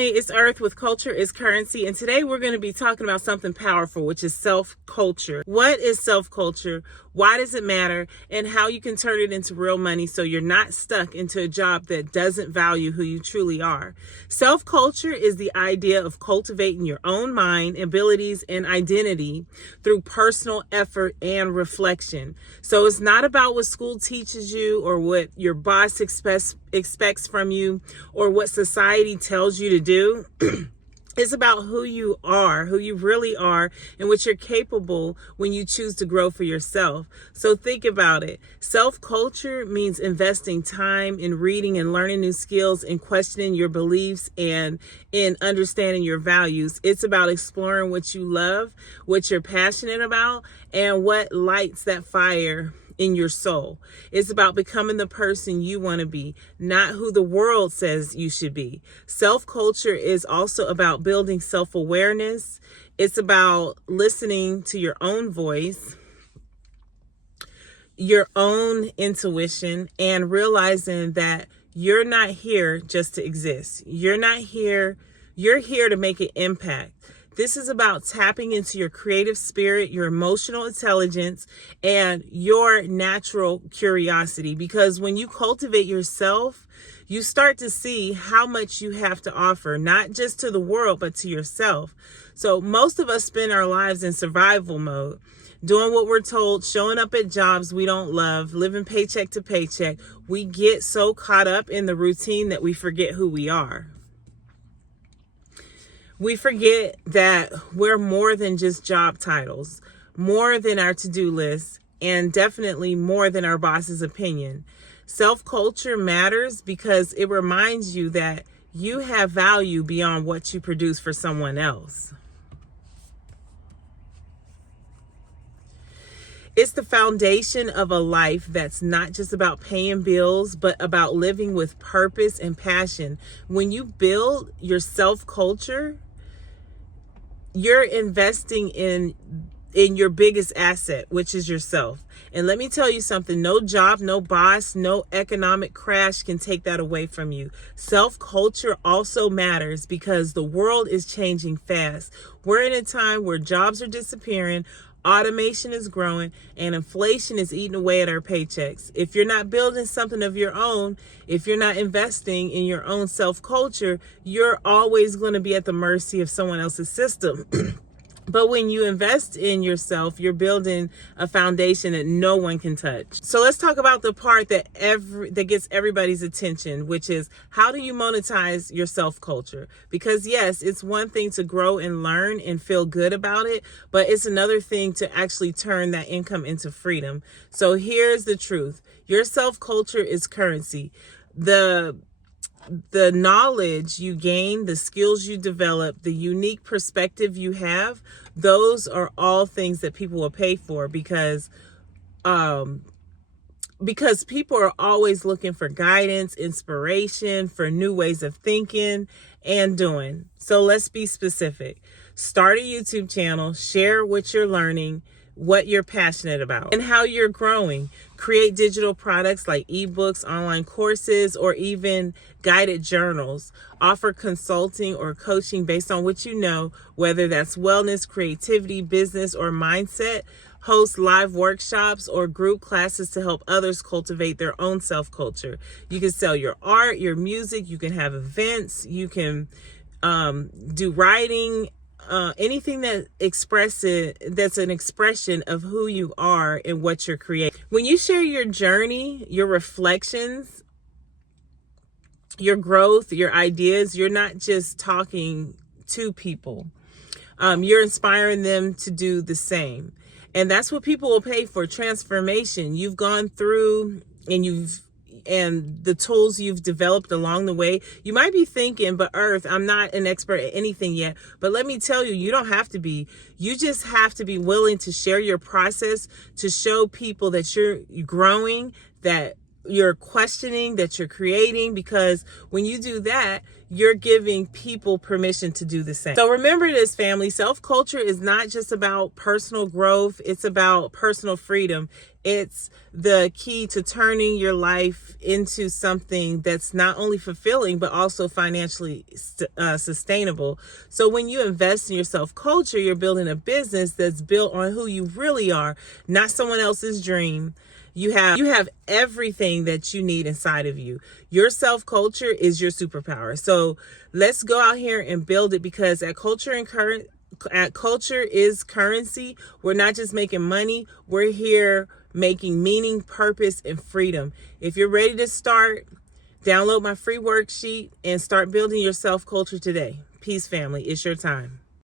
family, it's Earth with Culture is Currency, and today we're going to be talking about something powerful, which is self-culture. What is self-culture? Why does it matter? And how you can turn it into real money so you're not stuck into a job that doesn't value who you truly are. Self-culture is the idea of cultivating your own mind, abilities, and identity through personal effort and reflection. So it's not about what school teaches you or what your boss expects from you or what society tells you to do. It's about who you are, who you really are, and what you're capable when you choose to grow for yourself. So think about it. Self-culture means investing time in reading and learning new skills and questioning your beliefs and in understanding your values. It's about exploring what you love, what you're passionate about, and what lights that fire in your soul. It's about becoming the person you want to be, not who the world says you should be. Self-culture is also about building self-awareness. It's about listening to your own voice, your own intuition, and realizing that you're not here just to exist. You're here to make an impact. This is about tapping into your creative spirit, your emotional intelligence, and your natural curiosity. Because when you cultivate yourself, you start to see how much you have to offer, not just to the world, but to yourself. So most of us spend our lives in survival mode, doing what we're told, showing up at jobs we don't love, living paycheck to paycheck. We get so caught up in the routine that we forget who we are. We forget that we're more than just job titles, more than our to-do list, and definitely more than our boss's opinion. Self-culture matters because it reminds you that you have value beyond what you produce for someone else. It's the foundation of a life that's not just about paying bills, but about living with purpose and passion. When you build your self-culture, you're investing in your biggest asset, which is yourself. And let me tell you something, no job, no boss, no economic crash can take that away from you. Self-culture also matters because the world is changing fast. We're in a time where jobs are disappearing, automation is growing, and inflation is eating away at our paychecks. If you're not building something of your own, if you're not investing in your own self-culture, you're always going to be at the mercy of someone else's system. But when you invest in yourself, you're building a foundation that no one can touch. So let's talk about the part that gets everybody's attention, which is how do you monetize your self-culture? Because yes, it's one thing to grow and learn and feel good about it, but it's another thing to actually turn that income into freedom. So here's the truth. Your self-culture is currency. The knowledge you gain, the skills you develop, the unique perspective you have, those are all things that people will pay for because people are always looking for guidance, inspiration, for new ways of thinking and doing. So let's be specific. Start a YouTube channel, share what you're learning, what you're passionate about, and how you're growing. Create digital products like ebooks, online courses, or even guided journals. Offer consulting or coaching based on what you know, whether that's wellness, creativity, business, or mindset. Host live workshops or group classes to help others cultivate their own self-culture. You can sell your art, your music, you can have events, you can do writing, anything that's an expression of who you are and what you're creating. When you share your journey, your reflections, your growth, your ideas, you're not just talking to people. You're inspiring them to do the same. And that's what people will pay for, transformation. You've gone through and the tools you've developed along the way. You might be thinking, but Earth, I'm not an expert at anything yet. But let me tell you, you don't have to be. You just have to be willing to share your process, to show people that you're growing, that you're questioning, that you're creating, because when you do that, you're giving people permission to do the same. So remember this, family. Self-culture is not just about personal growth. It's about personal freedom. It's the key to turning your life into something that's not only fulfilling, but also financially sustainable. So when you invest in your self-culture, you're building a business that's built on who you really are, not someone else's dream. You have everything that you need inside of you. Your self-culture is your superpower. So let's go out here and build it, because at Culture is Currency, we're not just making money, we're here making meaning, purpose, and freedom. If you're ready to start, download my free worksheet and start building your self-culture today. Peace, family. It's your time.